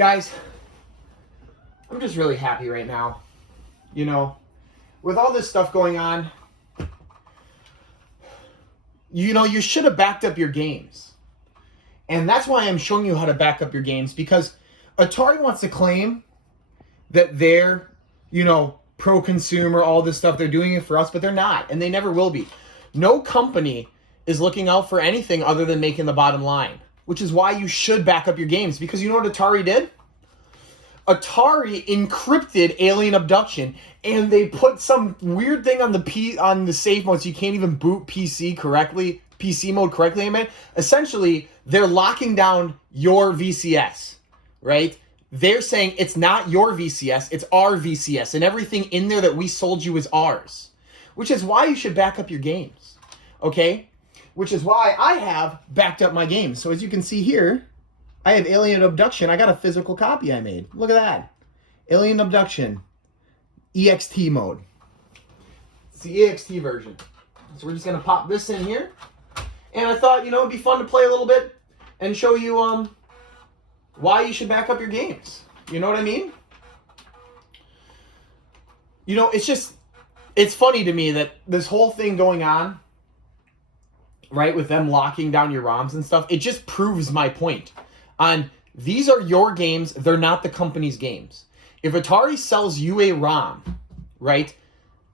Guys, I'm just really happy right now. You know, with all this stuff going on, you should have backed up your games. And that's why I'm showing you how to back up your games, because Atari wants to claim that they're, pro-consumer, all this stuff. They're doing it for us, but they're not, and they never will be. No company is looking out for anything other than making the bottom line, which is why you should back up your games, because you know what Atari did? Atari encrypted Alien Abduction, and they put some weird thing on the safe mode so you can't even boot PC mode correctly, I meant. Essentially, they're locking down your VCS, right? They're saying it's not your VCS, it's our VCS, and everything in there that we sold you is ours. Which is why you should back up your games, okay? Which is why I have backed up my games. So as you can see here, I have Alien Abduction. I got a physical copy I made. Look at that. Alien Abduction. EXT mode. It's the EXT version. So we're just going to pop this in here. And I thought, it'd be fun to play a little bit and show you why you should back up your games. You know what I mean? It's funny to me that this whole thing going on, right, with them locking down your ROMs and stuff, it just proves my point. These are your games, they're not the company's games. If Atari sells you a ROM, right,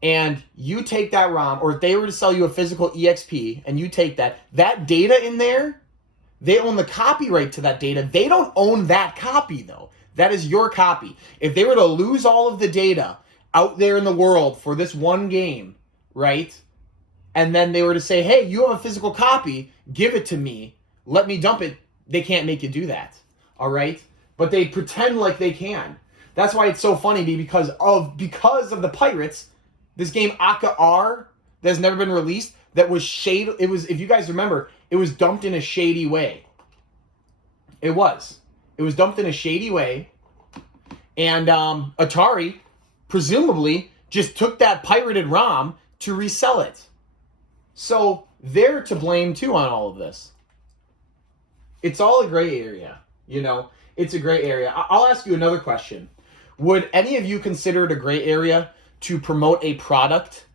and you take that ROM, or if they were to sell you a physical EXP, and you take that data in there, they own the copyright to that data. They don't own that copy, though. That is your copy. If they were to lose all of the data out there in the world for this one game, right, and then they were to say, hey, you have a physical copy, give it to me, let me dump it, they can't make you do that, all right? But they pretend like they can. That's why it's so funny, because of the pirates, this game Aka R that has never been released, that was if you guys remember, it was dumped in a shady way. It was dumped in a shady way, and Atari presumably just took that pirated ROM to resell it. So they're to blame too on all of this. It's all a gray area, It's a gray area. I'll ask you another question. Would any of you consider it a gray area to promote a product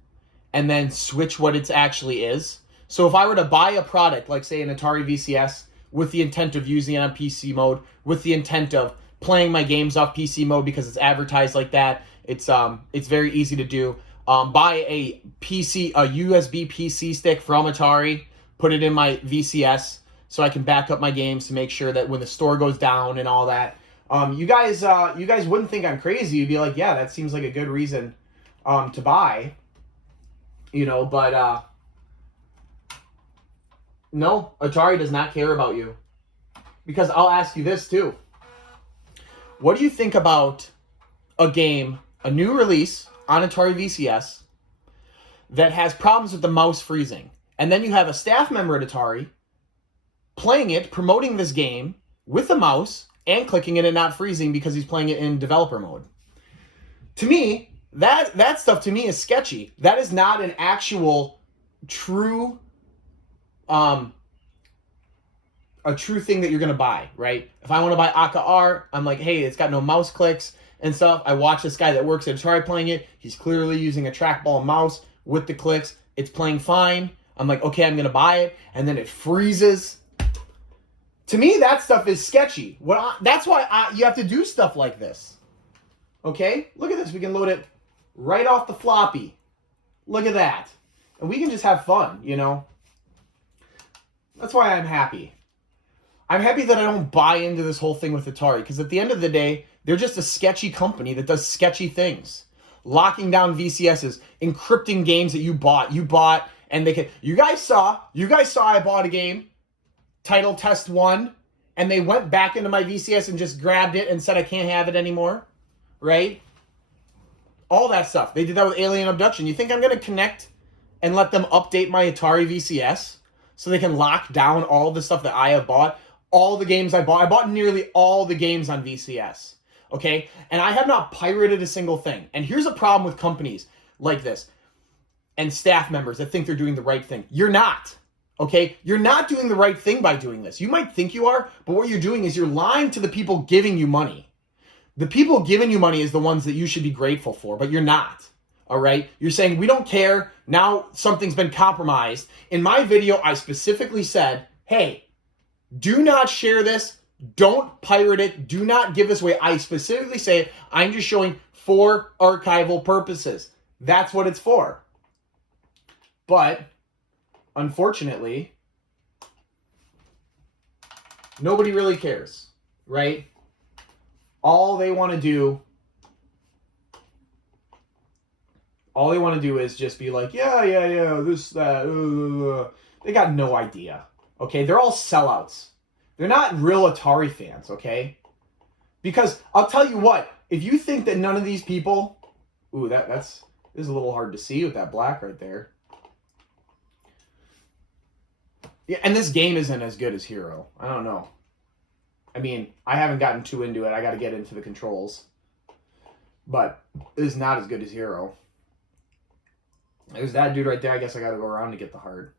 and then switch what it actually is? So if I were to buy a product, like say an Atari VCS, with the intent of using it on PC mode, with the intent of playing my games off PC mode because it's advertised like that, it's very easy to do. Buy a USB PC stick from Atari, put it in my VCS, so I can back up my games to make sure that when the store goes down and all that. You guys wouldn't think I'm crazy. You'd be like, yeah, that seems like a good reason to buy. But no, Atari does not care about you. Because I'll ask you this too. What do you think about a game, a new release on Atari VCS that has problems with the mouse freezing? And then you have a staff member at Atari playing it, promoting this game with the mouse and clicking it and not freezing because he's playing it in developer mode. To me, that stuff to me is sketchy. That is not an actual true a true thing that you're gonna buy, right? If I want to buy Aka R, I'm like, hey, it's got no mouse clicks and stuff. I watch this guy that works at Atari playing it. He's clearly using a trackball and mouse with the clicks. It's playing fine. I'm like, okay, I'm gonna buy it, and then it freezes. To me, that stuff is sketchy. That's why you have to do stuff like this. Okay? Look at this. We can load it right off the floppy. Look at that. And we can just have fun, That's why I'm happy. I'm happy that I don't buy into this whole thing with Atari, because at the end of the day, they're just a sketchy company that does sketchy things. Locking down VCSs, encrypting games that you bought, and they can... You guys saw I bought a game, Title Test 1, and they went back into my VCS and just grabbed it and said I can't have it anymore, right? All that stuff. They did that with Alien Abduction. You think I'm going to connect and let them update my Atari VCS so they can lock down all the stuff that I have bought? All the games I bought. I bought nearly all the games on VCS, okay? And I have not pirated a single thing. And here's a problem with companies like this and staff members that think they're doing the right thing. You're not. Okay? You're not doing the right thing by doing this. You might think you are, but what you're doing is you're lying to the people giving you money. The people giving you money is the ones that you should be grateful for, but you're not. All right? You're saying, we don't care. Now something's been compromised. In my video, I specifically said, hey, do not share this. Don't pirate it. Do not give this away. I specifically say I'm just showing for archival purposes. That's what it's for. But unfortunately, nobody really cares, right? All they want to do is just be like, yeah, this, that. They got no idea, okay? They're all sellouts. They're not real Atari fans, okay? Because I'll tell you what, if you think that none of these people... Ooh, this is a little hard to see with that black right there. Yeah, and this game isn't as good as Hero. I don't know. I mean, I haven't gotten too into it. I got to get into the controls. But it is not as good as Hero. There's that dude right there. I guess I got to go around to get the heart.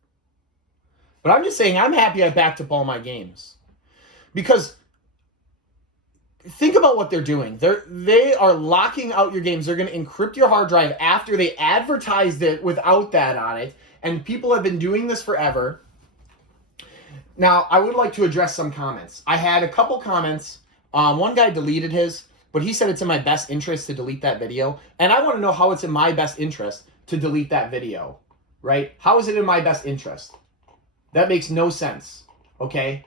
But I'm just saying, I'm happy I backed up all my games. Because think about what they're doing. They are locking out your games. They're going to encrypt your hard drive after they advertised it without that on it. And people have been doing this forever. Now, I would like to address some comments. I had a couple comments. One guy deleted his, but he said it's in my best interest to delete that video. And I want to know how it's in my best interest to delete that video, right? How is it in my best interest? That makes no sense, okay?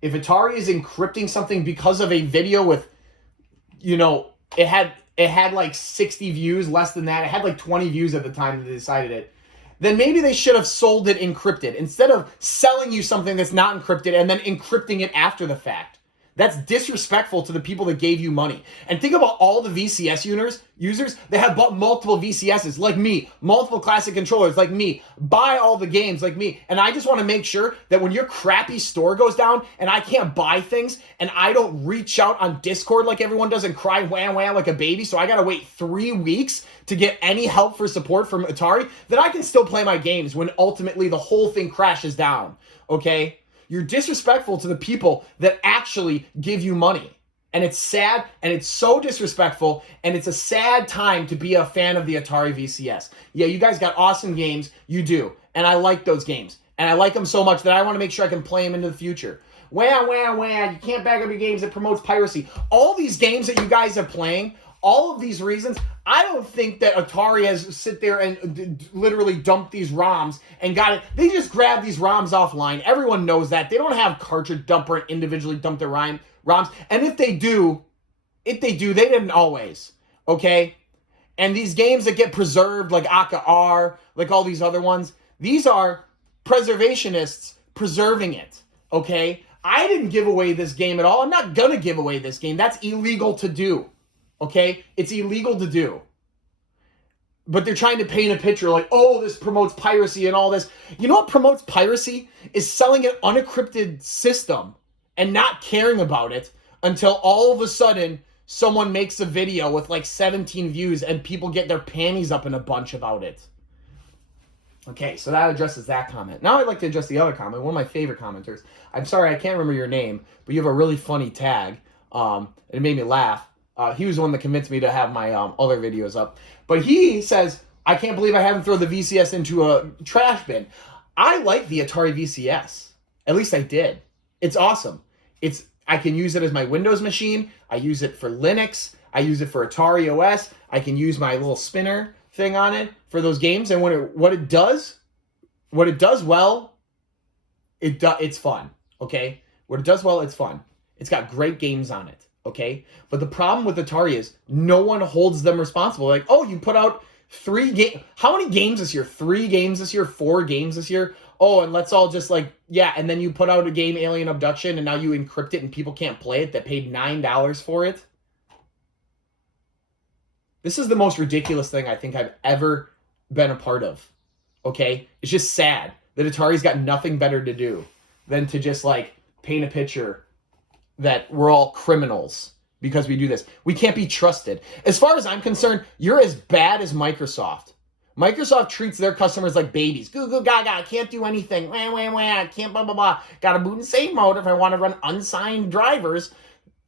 If Atari is encrypting something because of a video with, it had like 60 views, less than that. It had like 20 views at the time that they decided it. Then maybe they should have sold it encrypted instead of selling you something that's not encrypted and then encrypting it after the fact. That's disrespectful to the people that gave you money. And think about all the VCS users that have bought multiple VCSs, like me, multiple classic controllers, like me, buy all the games, like me. And I just want to make sure that when your crappy store goes down and I can't buy things and I don't reach out on Discord like everyone does and cry wham wham like a baby, so I got to wait 3 weeks to get any help for support from Atari, that I can still play my games when ultimately the whole thing crashes down, okay? You're disrespectful to the people that actually give you money. And it's sad, and it's so disrespectful, and it's a sad time to be a fan of the Atari VCS. Yeah, you guys got awesome games. You do. And I like those games. And I like them so much that I want to make sure I can play them into the future. Wah, you can't back up your games. It promotes piracy. All these games that you guys are playing, all of these reasons, I don't think that Atari has sit there and literally dumped these ROMs and got it. They just grabbed these ROMs offline. Everyone knows that. They don't have cartridge dumper and individually dump their ROMs. And if they do, they didn't always. Okay? And these games that get preserved, like Aka R, like all these other ones, these are preservationists preserving it. Okay? I didn't give away this game at all. I'm not gonna give away this game. That's illegal to do. Okay? It's illegal to do. But they're trying to paint a picture like, oh, this promotes piracy and all this. You know what promotes piracy? Is selling an unencrypted system and not caring about it until all of a sudden someone makes a video with like 17 views and people get their panties up in a bunch about it. Okay, so that addresses that comment. Now I'd like to address the other comment, one of my favorite commenters. I'm sorry, I can't remember your name, but you have a really funny tag. It made me laugh. He was the one that convinced me to have my other videos up. But he says, I can't believe I haven't thrown the VCS into a trash bin. I like the Atari VCS. At least I did. It's awesome. I can use it as my Windows machine. I use it for Linux. I use it for Atari OS. I can use my little spinner thing on it for those games. And what it does well, it's fun. Okay? What it does well, it's fun. It's got great games on it. Okay? But the problem with Atari is no one holds them responsible. Like, oh, you put out 3 games. How many games this year? 3 games this year? 4 games this year? Oh, and let's all just like, yeah, and then you put out a game, Alien Abduction, and now you encrypt it and people can't play it that paid $9 for it. This is the most ridiculous thing I think I've ever been a part of. Okay? It's just sad that Atari's got nothing better to do than to just like paint a picture that we're all criminals because we do this. We can't be trusted. As far as I'm concerned, you're as bad as Microsoft. Microsoft treats their customers like babies. Goo goo gaga, can't do anything. Wah, wah, wah, can't blah, blah, blah. Got to boot and save mode if I want to run unsigned drivers.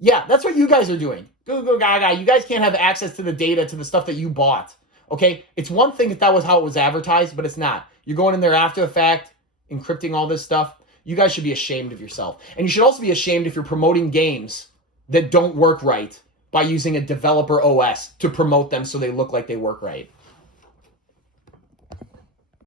Yeah, that's what you guys are doing. Goo goo gaga. You guys can't have access to the data, to the stuff that you bought. Okay? It's one thing if that was how it was advertised, but it's not. You're going in there after the fact, encrypting all this stuff. You guys should be ashamed of yourself. And you should also be ashamed if you're promoting games that don't work right by using a developer OS to promote them so they look like they work right.